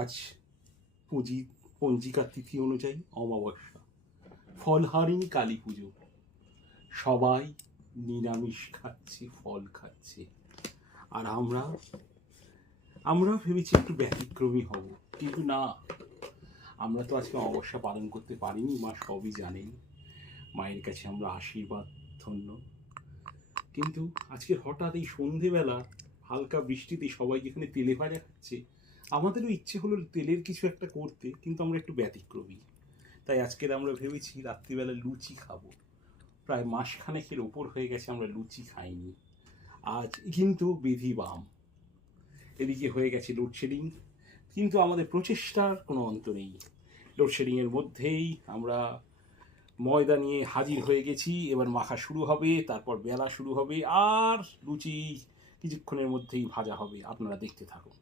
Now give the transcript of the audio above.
আজ পঞ্জিকার তিথি অনুযায়ী অমাবস্যা, ফলহারিণী কালী পুজো। সবাই নিরামিষ খাচ্ছে, ফল খাচ্ছে, আর আমরা ভেবেছি একটু ব্যতিক্রমী হব, কিন্তু না, আমরা তো আজকে অমাবস্যা পালন করতে পারিনি। মা সবই জানেন, মায়ের কাছে আমরা আশীর্বাদ ধন্য। কিন্তু আজকে হঠাৎ এই সন্ধেবেলা হালকা বৃষ্টিতে সবাই যেখানে তেলে ভাজা খাচ্ছে, আমাদেরও ইচ্ছে হলো তেলের কিছু একটা করতে, কিন্তু আমরা একটু ব্যতিক্রমী। তাই আজকের আমরা ভেবেছি রাত্রিবেলা লুচি খাবো। প্রায় মাসখানেকের ওপর হয়ে গেছে আমরা লুচি খাইনি। আজ কিন্তু বিধি বাম, এদিকে হয়ে গেছে লোডশেডিং, কিন্তু আমাদের প্রচেষ্টার কোনো অন্ত নেই। লোডশেডিংয়ের মধ্যেই আমরা ময়দা নিয়ে হাজির হয়ে গেছি। এবার মাখা শুরু হবে, তারপর বেলা শুরু হবে, আর লুচি কিছুক্ষণের মধ্যেই ভাজা হবে। আপনারা দেখতে থাকুন।